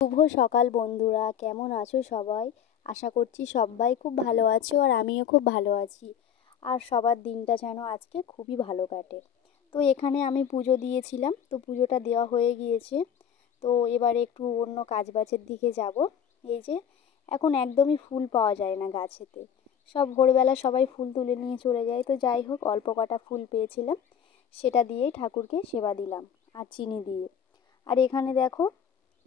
শুভ সকাল বন্ধুরা, কেমন আছো সবাই? আশা করছি সবাই খুব ভালো আছো আর আমিও খুব ভালো আছি। আর সবার দিনটা যেন আজকে খুবই ভালো কাটে। তো এখানে আমি পুজো দিয়েছিলাম, তো পুজোটা দেওয়া হয়ে গিয়েছে। তো এবারে একটু অন্য কাজবাজের দিকে যাব। এই যে এখন একদমই ফুল পাওয়া যায় না গাছেতে, সব ভোরবেলা সবাই ফুল তুলে নিয়ে চলে যায়। তো যাই হোক, অল্প কটা ফুল পেয়েছিলাম, সেটা দিয়েই ঠাকুরকে সেবা দিলাম আর চিনি দিয়ে। আর এখানে দেখো,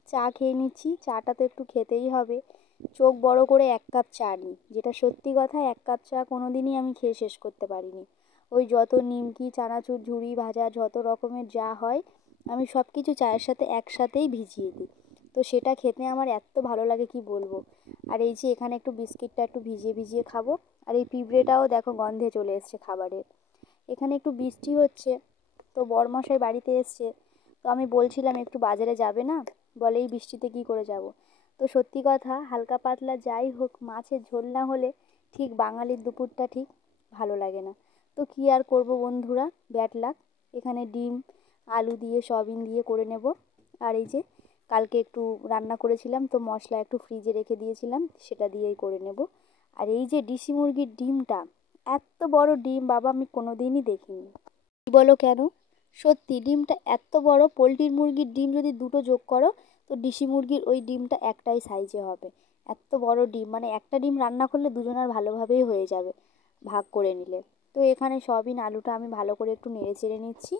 চা খেয়ে নিচ্ছি। চাটা তো একটু খেতেই হবে। চোখ বড় করে 1 কাপ চা নিই, যেটা সত্যি কথা, 1 কাপ চা কোনো দিনই আমি খেয়ে শেষ করতে পারিনি। ওই যত নিমকি, চানাচুর, ঝুড়ি ভাজা, যত রকমের যা হয়, আমি সব কিছু চায়ের সাথে একসাথেই ভিজিয়ে দিই। তো সেটা খেতে আমার এত ভালো লাগে কি বলবো। আর এই যে এখানে একটু বিস্কিটটা একটু ভিজিয়ে ভিজিয়ে খাবো। আর এই পিঁপড়েটাও দেখো গন্ধে চলে এসছে খাবারের। এখানে একটু বৃষ্টি হচ্ছে, তো বরমশাই বাড়িতে এসছে। তো আমি বলছিলাম একটু বাজারে যাবে না, বলে এই বৃষ্টিতে কী করে যাব। তো সত্যি কথা, হালকা পাতলা যাই হোক, মাছের ঝোল না হলে ঠিক বাঙালির দুপুরটা ঠিক ভালো লাগে না। তো কী আর করব বন্ধুরা, ব্যাড লাক। এখানে ডিম আলু দিয়ে সয়াবিন দিয়ে করে নেব। আর এই যে কালকে একটু রান্না করেছিলাম, তো মশলা একটু ফ্রিজে রেখে দিয়েছিলাম, সেটা দিয়েই করে নেব। আর এই যে দেশি মুরগির ডিমটা, এত বড় ডিম বাবা আমি কোনো দিনই দেখিনি। কী বলো কেন? সত্যি ডিমটা এত বড়। পোলট্রির মুরগির ডিম যদি দুটো যোগ করো, তো দেশি মুরগির ওই ডিমটা একটাই সাইজে হবে। এত বড় ডিম, মানে একটা ডিম রান্না করলে দুজনের ভালোভাবেই হয়ে যাবে ভাগ করে নিলে। তো এখানে সয়াবিন আলুটা আমি ভালো করে একটু নেড়ে চেড়ে নিচ্ছি।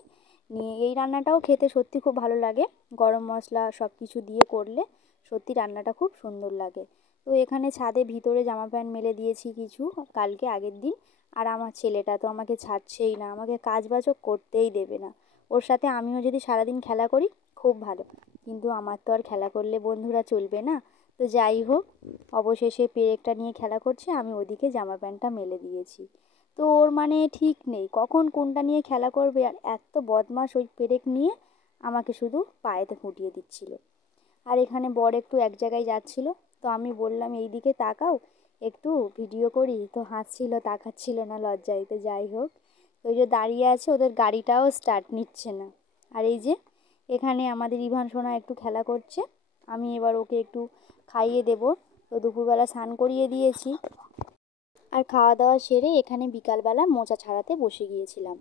নিয়ে এই রান্নাটাও খেতে সত্যি খুব ভালো লাগে। গরম মশলা সব কিছু দিয়ে করলে সত্যি রান্নাটা খুব সুন্দর লাগে। তো এখানে ছাদে ভিতরে জামা প্যান্ট মেলে দিয়েছি কিছু, কালকে আগের দিন। আর আমার ছেলেটা তো আমাকে ছাড়ছেই না, আমাকে কাজবাজও করতেই দেবে না। ওর সাথে আমিও যদি সারাদিন খেলা করি খুব ভালো, কিন্তু আমার তো আর খেলা করলে বন্ধুরা চলবে না। তো যাই হোক, অবশেষে পেরেকটা নিয়ে খেলা করছে, আমি ওদিকে জামা প্যান্টটা মেলে দিয়েছি। তো ওর মানে ঠিক নেই কখন কোনটা নিয়ে খেলা করবে। আর এত বদমাশ ওই পেরেক নিয়ে আমাকে শুধু পায়েতে ফুটিয়ে দিচ্ছিল। আর এখানে বর একটু এক জায়গায় যাচ্ছিল, তো আমি বললাম এই দিকে তাকাও, একটু ভিডিও করি। তো হাসছিল, তাকাচ্ছিল না লজ্জায়। তো যাই হোক, ওই যে দাঁড়িয়ে আছে, ওদের গাড়িটাও স্টার্ট নিচ্ছে না। আর এই যে এখানে আমাদের ইভান সোনা একটু খেলা করছে, আমি এবার ওকে একটু খাইয়ে দেব। তো দুপুরবেলা স্নান করিয়ে দিয়েছি। আর খাওয়া দাওয়া সেরে এখানে বিকালবেলা মোচা ছাড়াতে বসে গিয়েছিলাম।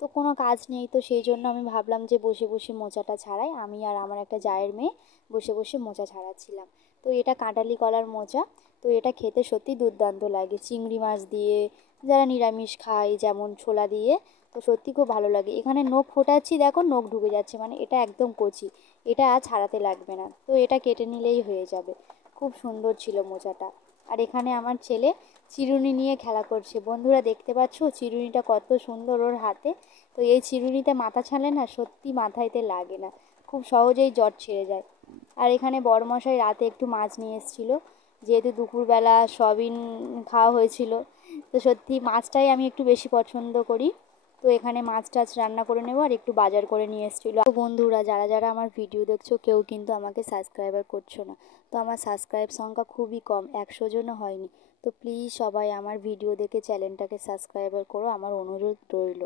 তো কোনো কাজ নেই, তো সেই জন্য আমি ভাবলাম যে বসে বসে মোচাটা ছাড়াই। আমি আর আমার একটা জায়ের মেয়ে বসে বসে মোচা ছাড়াচ্ছিলাম। তো এটা কাঁটালি কলার মোচা। তো এটা খেতে সত্যি দুর্দান্ত লাগে, চিংড়ি মাছ দিয়ে, যারা নিরামিষ খায় যেমন ছোলা দিয়ে। তো সত্যি খুব ভালো লাগে। এখানে নখ ফোটাচ্ছি, দেখো নখ ঢুকে যাচ্ছে, মানে এটা একদম কচি, এটা আর ছাড়াতে লাগবে না। তো এটা কেটে নিলেই হয়ে যাবে। খুব সুন্দর ছিল মোচাটা। আর এখানে আমার ছেলে চিরুনি নিয়ে খেলা করছে। বন্ধুরা দেখতে পাচ্ছ চিরুনিটা কত সুন্দর ওর হাতে। তো এই চিরুনিতে মাথা ছাড়লে না সত্যি মাথায়তে লাগে না, খুব সহজেই জ্বর ছেড়ে যায়। আর এখানে বড়মশাই রাতে একটু মাছ নিয়ে এসেছিলো, যেহেতু দুপুরবেলা সয়াবিন খাওয়া হয়েছিল। তো সত্যি মাছটাই আমি একটু বেশি পছন্দ করি। তো এখানে মাছ টাছ রান্না করে নেবো। আর একটু বাজার করে নিয়ে এসেছিলো। তো বন্ধুরা, যারা যারা আমার ভিডিও দেখছো কেউ কিন্তু আমাকে সাবস্ক্রাইবার করছো না। তো আমার সাবস্ক্রাইব সংখ্যা খুবই কম, 100 জনও হয়নি। তো প্লিজ সবাই আমার ভিডিও দেখে চ্যানেলটাকে সাবস্ক্রাইবার করো, আমার অনুরোধ রইল।